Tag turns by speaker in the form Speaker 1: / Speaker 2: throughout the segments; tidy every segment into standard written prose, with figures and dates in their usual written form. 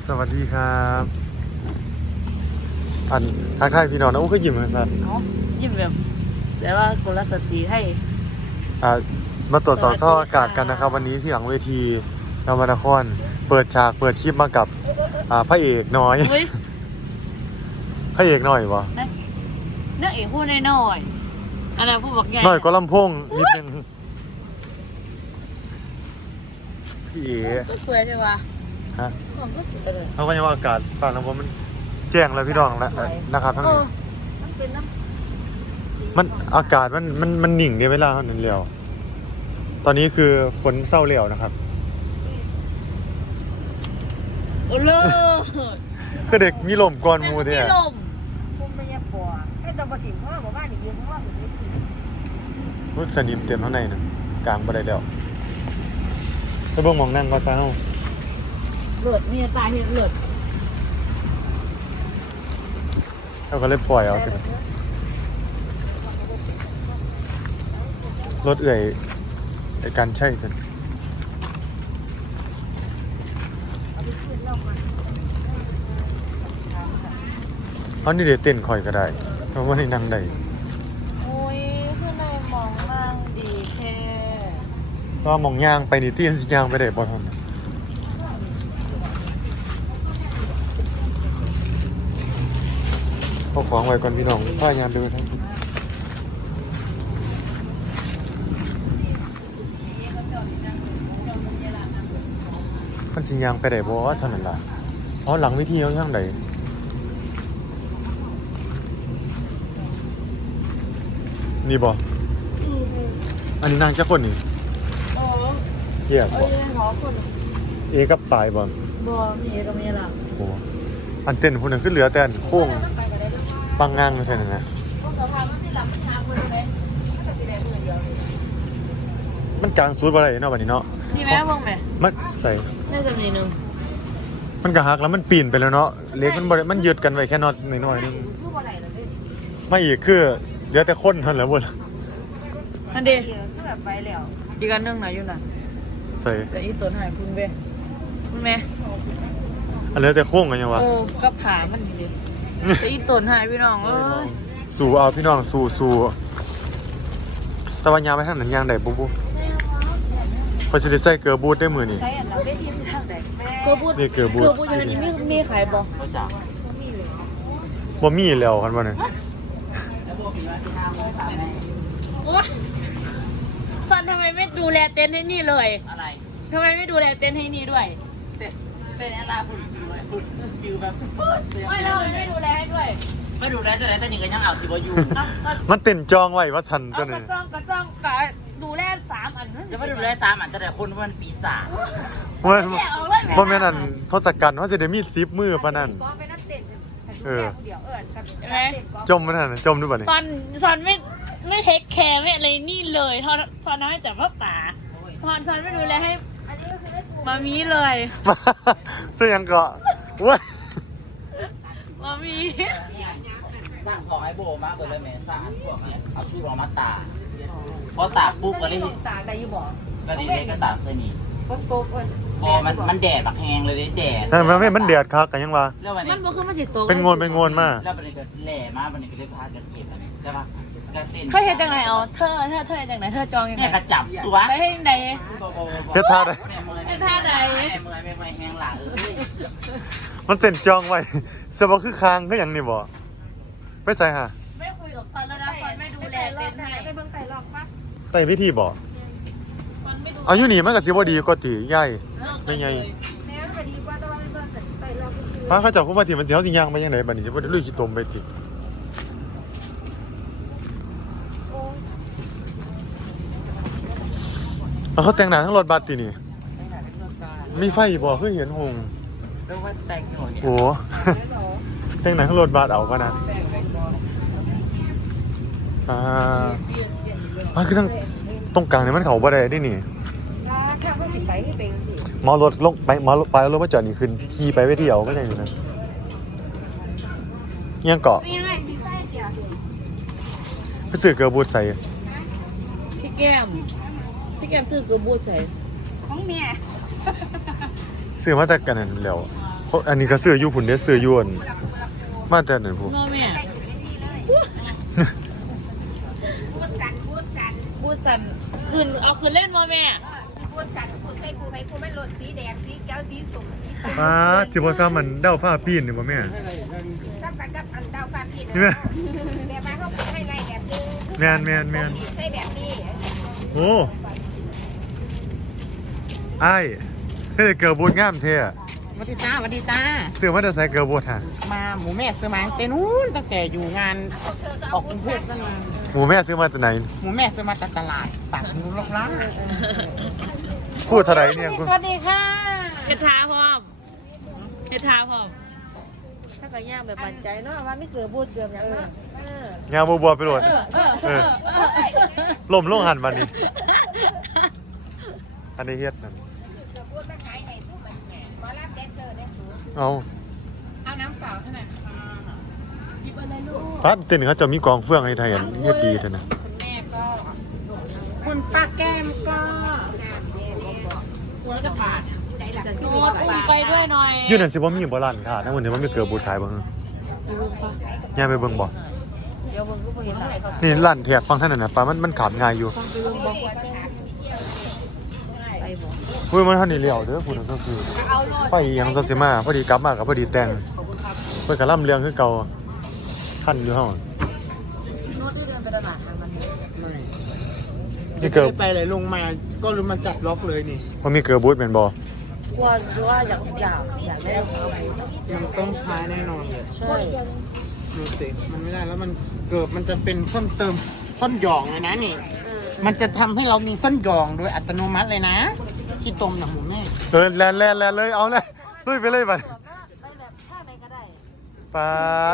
Speaker 1: สวัสดีครับอันทักทายพี่น้องนะอู้ก็ยิ้มเหมือนกัน
Speaker 2: ยิ้มแบบแต่ว่าคนละสติให้
Speaker 1: มาตรวจสอบสภาพอากาศกันนะครับ วันนี้ที่หลังเวทีนวนครเปิดฉากเปิดคลิปมากับพระเอกน้อย
Speaker 2: อุ้ย
Speaker 1: พระเอกน้อยวะ
Speaker 2: นักเอกพูดน้อยๆอันนั้นพูดบอกใหญ่
Speaker 1: น้อยก็ลำโพงนิดนึงพี่เอ๋
Speaker 2: ก็สวยใช่ปะ
Speaker 1: ฮะ
Speaker 2: ผมก็สวยเลย
Speaker 1: เขาก็ยังว่าอากาศฝั่งน้ำผมมันแจ้งแล้วพี่น้องแล้วนะครับทั้งนี้
Speaker 2: มันเป็นน้
Speaker 1: มันอากาศมันหนิ่งในเวลาเท่านั้นเดียวตอนนี้คือฝนเศร้าเหลวนะครับ
Speaker 2: ำโอ้เลิศ
Speaker 1: ก็เด็กมีลมก่อนหมูเท่
Speaker 2: มีลม
Speaker 3: พุ่มไม่ยปอไอ้ตัวปถิ่มพ่อบอกว่าหนียืมพ่อผมไม่ถิ่ม
Speaker 1: รถสนิมเต็มข้างในนะกลางบ่ได้แล้วถ้าเบิ่งมองนั่งก็เต้า
Speaker 2: เลิศมีตาเห็นเลิศ
Speaker 1: เราก็เลยปล่อยเอาสิรถเอื่อยไอ้การใช่กันเอานี่เดี๋ยวเต้นคอยก็ได้เพราะว่าในนั่งได้
Speaker 2: โอ้ยคือในมองนั่งดีแท้
Speaker 1: เพราะว่ามองย่างไปนี่เตี้ยนสิย่างไปได้บ่ทันเอาของไว้ก่อนพี่น้องพยายามไปทั้งที่มันสิย่างไปได้บ่เท่านั้นล่ะอ๋อหลังวิธีเขาย่างได้นี่บ่อันนี้นางจักคนนี่
Speaker 2: อ๋อ
Speaker 1: เหี้ย
Speaker 2: เอ้
Speaker 1: บ่
Speaker 2: ยขอคน
Speaker 1: เอกับปลายบ่
Speaker 2: บ่มีก็มีล่ะ
Speaker 1: โอ้อันเต้นผู้นั้นคือเหลือแต่อันโค้งบางงางแค่นั้นนะ
Speaker 2: พวกกระเพรามันไม่หลับมันช้ามือเลยมันสีแดงมือเดียวเลย
Speaker 1: มันกลางสุดบ่ได้เนาะบัดนี้เนาะ
Speaker 2: มีแม่พวกแม่
Speaker 1: มันใส่
Speaker 2: น่าจะมีหนึ่ง
Speaker 1: มันก็หักแล้วมันปีนไปแล้วเนาะเหล็กมันบ่ได้มันยึดกันไว้แค่น็อตน้อยๆนึง
Speaker 3: ลูกอะไรเลย
Speaker 1: ไม่อีกคือเหลือแต่คนเท่านั้นแหละบ่ล่ะ
Speaker 2: อันเดี
Speaker 3: เยอะก็แบบไปแล้ว
Speaker 2: อีกอันหนึงไหนอยู่น่ะ
Speaker 1: ใส่
Speaker 2: แต่อีตัวหายคุณเบ้คุณแม่
Speaker 1: อันเหลือแต่โค้งกันยังวะ
Speaker 2: โอ้กับผามันนี่ดิแต่อีตัวหายพี่น้องเอ้ย
Speaker 1: สู้เอาพี่น้องสู้แต่ว่ายางไปทางนั้นยางได้ปุ๊บพอสิได้ใส่เกลือบูทได้มื้อนี้
Speaker 3: ใช้อันเราได้ทีมทางไหนแม่
Speaker 2: เกือบพูด
Speaker 1: นี่เกือบพูด
Speaker 2: อยู่ในนี้มีขายบ่
Speaker 1: บ่มีแล้วคันบ่เนี่ย
Speaker 2: โอ้ยซันทำไมไม่ดูแลเต็นท์ให้นี่เลย
Speaker 4: อะไร
Speaker 2: ทำไมไม่ดูแลเต็นท์ให้นี่ด้วย
Speaker 4: เป็นอะไรคุณอยู่แบบ
Speaker 2: ไม่เราไม่ดูแลให้ด้วย
Speaker 4: ไม่ดูแลจะได้แต่นี่ก็ยังเอาสิบอยู่
Speaker 2: เอาก็
Speaker 1: มันเต้นจองไว้ว่าฉัน
Speaker 2: เอา
Speaker 1: ตัว
Speaker 2: กระ
Speaker 1: นี้
Speaker 2: จ้องกะดูแล3 อันนั่น
Speaker 4: จะไม่ดูแลสามอันจะได้คนมันปีศาจ
Speaker 1: ว่า
Speaker 2: แยกออกเลย
Speaker 1: บ่แม่นอันทศกัณฐ์ว่าสิได้มี10มือปานนั้น
Speaker 3: ก็ไปนัดเต้นเดี๋ยวกับ
Speaker 2: ใช่ไหม
Speaker 1: จมมันนั่นน่ะจมด้วยบ่นี่
Speaker 2: ซอนไม่เทคแคร์ไม่อะไรนี่เลยซอนน้อยแต่ว่าป่าซอนไม่ดูแลให้
Speaker 3: อันนี้ก็คือได้ถูก
Speaker 2: มามีเลย
Speaker 1: ซึ่งยังก็ว้ย
Speaker 2: มามี
Speaker 4: สร้างของไอ้โบมาเปิดเลยแม่สร้างพวกนี้เอาชูรอมาตากพอตากปุ๊บก็เลย
Speaker 3: ตาได้อยู่บ่
Speaker 4: ก็เลยก็ตากใส่นี่
Speaker 3: ก็โกกน
Speaker 4: พอมันแดดบักแหงเลยแดด
Speaker 1: นั่นมันเดือดคักกันยังวะ
Speaker 4: แล้ววัน
Speaker 2: มั
Speaker 4: นี้
Speaker 2: นบ่คือมันสิโต
Speaker 1: เป็นโงนมา
Speaker 4: แล้ววันนี้ก็แหล่มาวันนี้ก็เลยพากันเก็บอันนี้ใช่ปะก็เต้น
Speaker 2: เธอเฮ็ดจังไหนเอาเธอเฮ็ดจังไหนเธอจองยังไง
Speaker 4: แม่กระจับตัว
Speaker 2: ไปให้ใด
Speaker 1: เฮ็ดท่าใด
Speaker 4: ไม่แหงหลัง
Speaker 1: มันเต้นจองไว้เสยบ่คือคางคือหยังนี่บ่ไปใส่หา
Speaker 2: ไม่คุยกับซอนแล้วนะซอนไม่ดูแลเต็นท์ให้
Speaker 3: ไปเบิ่งไต่ลอกปะ
Speaker 1: ใต้วิธีบ่
Speaker 2: ซอนไม่ดู
Speaker 1: เอาอยู่นี่มันก็สิบ่ดีกว่าติใหญ่ ได้ไง
Speaker 3: แม่ก็ดีกว่าแต่ว่าเบิ่งไต่ลอกก็คือ
Speaker 1: พาเขาเจ้าคุมาที่มันสิเฮาสิย่างไปจังไดบัดนี้สิบ่ได้ลุยขี้ตมไปติเอาเขาแต่งหน้าทั้งรถบัสตินี่มีไฟบ่คือเห็นหง
Speaker 4: เรียกว่าแต่งหนูเนี่ย
Speaker 1: โอ้ แต่งหน้าทั้งรถบัสเอาก็นะมันคือทั้งตรงกลางนี่มันเขาบ่ได้ดินี่
Speaker 3: ถ้าเขาสิไปให้เป็นสิ
Speaker 1: หมอรถลงไปหมอไปแล้วรถมาจอดนี่ขึ้นขี่ไปไว้เดียวก็ได้อยู่นะยังเกาะ
Speaker 3: นี่ไงสิใส่เดียว
Speaker 1: ไปซื้อเกลือบูดใส่
Speaker 2: พี่แก้มซื้อเกลือบูดใส่
Speaker 3: ของแม่
Speaker 1: ซื้อมาแต่กันนั่นแล้ว
Speaker 2: ซ
Speaker 1: อันนี้ก็ซื้ออยู่พุ่นเด้ซื้ออยู่อั่นมาแต่นั่นพุ่น
Speaker 2: โนแม่ บูสันคืนเอาคืนเล่นมาแม่
Speaker 3: พูดกันพูดใส่กูให้กูไม่รถสีแดงสีเขียวสีส้มสีฟ้า
Speaker 1: ป้าสิบ่ซ้ำมันเดาฟ้าปีนนี่บ่แม่
Speaker 3: ซ้ำกันกับอันดาวฟ้าพี่นะ
Speaker 1: นี่แม่
Speaker 3: แบบว่าเขาพูดให้ไรแบบนึง
Speaker 1: แม่น
Speaker 3: ใส่แบบนี้
Speaker 1: โอ้อ้ายเฮ้ยเกิดบูดงามแท้อะ
Speaker 5: สวัสดีจ้าสวัสดีจ้า
Speaker 1: ซื้อมาแต่ไสเกิดบูดฮะ
Speaker 5: มาหมูแม่ซื้อมาตั้งแต่นู้นตั้งแต่อยู่งานออกกรุงเทพตั้งนาน
Speaker 1: หมูแม่ซื้อมาจากไหน
Speaker 5: หมูแม่ซื้อมาจากตลาดปากนู้นลกล้า
Speaker 1: พูดเท่าไหร่เนี่ยคุณ
Speaker 5: สวัสดีค่ะ
Speaker 2: เฮ็ดท้าพร้อมเฮ็ดท้าพร้อม
Speaker 3: ถ้าก็ย่างแบบมั่นใจเนาะว่าไม่เกลือบูดเกลืออย่างเนาะ
Speaker 1: งามบัวไปโหลดล่มลงหันบัดนี้อันนี้เฮ็ดนั่น
Speaker 3: เกลือบูดมาขายให้สู้มันแหม่หมอลำแดนเซอร์เนี่ยสูง
Speaker 1: เอา
Speaker 5: เอาน้ำเปล่าให้หน่อยค่ะ
Speaker 3: หยิบอะไรลูก
Speaker 1: ปั๊บเต้นเขาจะมีกองเฟืองให้ไทยอันเฮ็ดดีเท่านะ
Speaker 5: คุณแม่ก็คุณป้าแก้มก็ตัวละจะบาท
Speaker 3: ได้หลัก
Speaker 2: โน้ตอุ้มไปด้วยหน่อย
Speaker 1: อยู่นั่นสิบ่มีบ่ร้านค้านะมื้อนี้มันมีเกิดบูดขายบ่ฮะย่าไปเบิ่งบ่
Speaker 3: เดี๋ยวมึงก็บ่เห็นอะไรเขา
Speaker 1: นี่ร้านแถกฟังท่านนั่นน่ะป้ามันขาดง่ายอยู่
Speaker 3: ไปบ่
Speaker 1: เฮ้ยมันเท่านี้แล้วเด้อพูดก็คือ
Speaker 3: เอาโลด
Speaker 1: ไปอีหยังซะสิมาพอดีกลับมาก็พอดีแต่งเพิ่นก็ล่ำเรื่องคือเก่าทันอยู่เฮา
Speaker 3: โน้ตที่เดินไปตลาดทางมัน
Speaker 1: นี่เกิด
Speaker 5: ไม่ไปเลยลงมาก็รู้มันจัดล็อกเลยนี่
Speaker 1: มันมีเกิดบูดแม่นบ่
Speaker 3: กลัวว่าอยากได้รองเท้า
Speaker 5: มันต้องใช้แน่นอนเลย
Speaker 3: ใช่
Speaker 5: ดูสิมันไม่ได้แล้วมันเกิดมันจะเป็นส้นเติมส้นหยองเลยนะนี่ มันจะทำให้เรามีส้นหยองโดยอัตโนมัติเลยนะขี้ตมนะหมูแม่
Speaker 1: แล่นเลยเอาเลยลุยไปเลยบัด
Speaker 3: ไปแบบท่าไหนก็ได้
Speaker 1: ปาด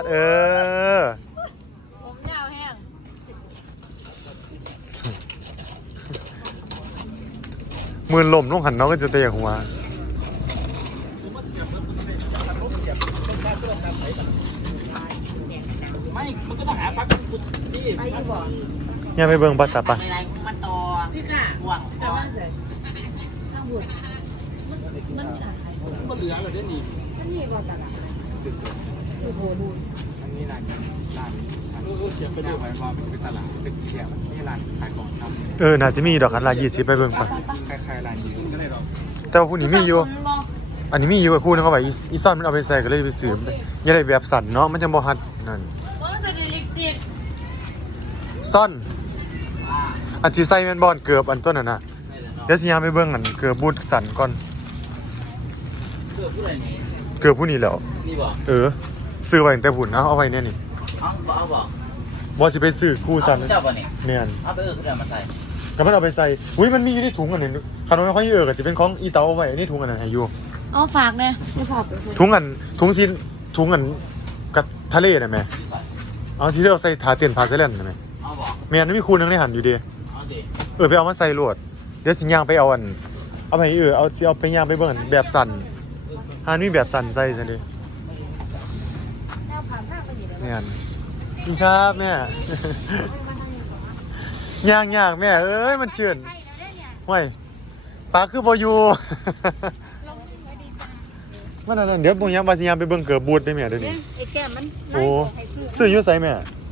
Speaker 2: ผมยาวแห้ง
Speaker 1: มือลมลงหันเนาะก็จะเตะหัว
Speaker 4: ไม่มันก็ต้องหาพักที่
Speaker 3: ไปอยู่บ่
Speaker 1: อย่าไปเบิ่งภาษาปะ
Speaker 4: อะไรมันต่อ
Speaker 2: พี่กะ
Speaker 4: ห่วง
Speaker 2: แต่ว่าเสร็จข้างบนมันมีอะไร
Speaker 4: มันเหลือเลยได้หนี
Speaker 3: มันมีบ่ตลาดชื่อโบดู
Speaker 6: อันนี้ร้านเสียไปเรื่อยๆมาเป็นตลาดตึกแถวนี่ร้านขายของครับ
Speaker 1: น่าจะมีดอกคันละ20ไปเบิ่งปะ
Speaker 6: คล้ายๆร้านอยู่ก็เลยเรา
Speaker 1: แต่ว่าผู้นี้มีอยู่ อันนี้มีอยู่กับคู่นึงเอาไว้อีซ่อนมันเอาไปใส่ก็เลยไปซื้ออย่าได้แบบสั่นเนาะมันจะบ่ฮัดนั่น
Speaker 2: ต้องจะดีลิกจิต
Speaker 1: ซ่อนอันที่ใส่แม่นบอนเกือบอันต้นน่ะนะเดี๋ยวสิยามไปเบิ่งอันเกือบบูดสั่นก่อน
Speaker 4: เพื่อผู้ใดนี่
Speaker 1: เกือบผู้นี้แล้ว
Speaker 4: นี่บอก
Speaker 1: ซื้อไว้ตั้งแต่พุ่นเอาไว้เนี่ยนี่
Speaker 4: เอาบอก
Speaker 1: บ่สิไปซื้อคู่สั่น
Speaker 4: เจ้าบ่เนี่ย
Speaker 1: แม่น
Speaker 4: เอาไปผู้ใดมาใส่
Speaker 1: ก็มันเอาไปใส่อุ้ยมันมีอยู่ในถุงอันนึงคันว่าไม่ค่อยก็จะเป็นของอีเตาเอาไว้ในถุงอันนั้นให้อยู่
Speaker 2: เอาฝากเนี่ยไม่ฝาก
Speaker 1: ถุงอันกับทะเลน่ะแม่
Speaker 4: ที่ใส่
Speaker 1: เอาที่เราใส่ถาเตียนพาเซเลนน่ะแม่
Speaker 4: เอาบอก
Speaker 1: แม่นมีคู่นึงในหันอยู่ดิ
Speaker 4: เอาดิ
Speaker 1: ไปเอามาใส่โหลดเดี๋ยวสิย่างไปเอาอันเอาไปให้เอาสิเอาไปย่างไปเบิ่งอันแบบสั่นหานมีแบบสั่นใส่ซะดิ
Speaker 3: แนวผ่านทางไปอยู่แล้ว
Speaker 1: แม่นนี่ครับแม่ ย่างแม่เอ้ยมันเจือนห้วยปลาคือบ่อยู่ มันนั่นเดี๋ยวบุญยามบาสิยามไปเบิ่งเกือบบูดได้แม่เดี๋ยวนี้
Speaker 3: ไอ้แก้มมัน
Speaker 1: โอ้ซื้ออยู่ไสแม่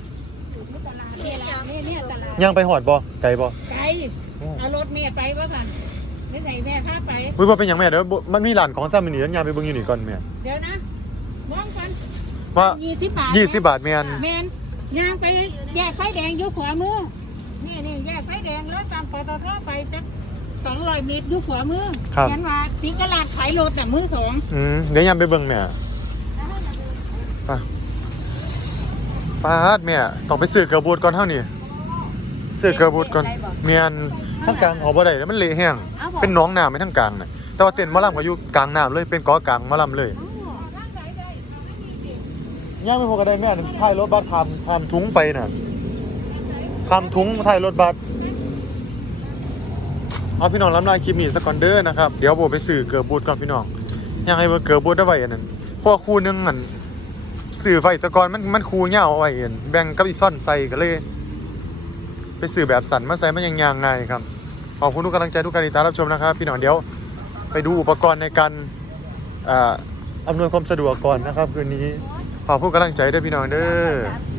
Speaker 3: เนี่ยตลาด
Speaker 1: ย่างไปหอดบ่ไกลบ่
Speaker 3: ไกลเอารถแม่ไปว่ากันไม่ใส่แม่พาไป
Speaker 1: อุ้ยบ่เป็นหยังแม่เด้อบ่มันมีร้านของซ้ำนี่เดี๋ยวยามไปเบิ่งอยู่นี่ก่อนแม่
Speaker 3: เดี๋ยวนะมองกัน
Speaker 1: ว่า
Speaker 3: 20 บาท
Speaker 1: 20 บาทแม่น
Speaker 3: แมนย่างไปแยกไฟแดงอยู่ขวามือนี่แยกไฟแดงแล้วตามปตทไปสัก200 เมตรอยู่ขวามือเขียนว่าสิงกลาดขายรถน่ะมือสอง
Speaker 1: เดี๋ยวยามไปเบิ่งแม่ไปปาดแม่ต้องไปซื้อเกลือบูดก่อนเท่านี้ซื้อเกลือบูดก่อนแม่นทางกลางเขาบ่ได้แล้วมันเละแห้งเป็นหนองน้ำไปทางกลางน่ะแต่ว่าเต้นหมอลำก็อยู่กลางน้ำเลยเป็นเกาะกลางหมอลำเลยย่างไปพวกก็ได้แม่นั่นท้ายรถบัสข้ามถุงไปน่ะข้ามถุงท้ายรถบัสเอาพี่น้องล้ำลายคลิปนี้สักก่อนเด้อนะครับเดี๋ยวโบไปซื้อเกลือบูดก่อนพี่น้องย่างให้เบอร์เกลือบูดได้ไว้อันนั้นเพราะว่าคู่นึงมันซื้อไว้แต่ก่อนมันคู่ยาวเอาไว้เองแบ่งกับอีซ่อนใส่ก็เลยไปซื้อแบบสั่นมาใส่มันยังยางง่ายครับขอบคุณทุกกำลังใจทุกการติดตามรับชมนะครับพี่น้องเดี๋ยวไปดูอุปกรณ์ในการอำนวยความสะดวกก่อนนะครับคืนนี้ขอบคุณกำลังใจด้วยพี่น้องเด้อ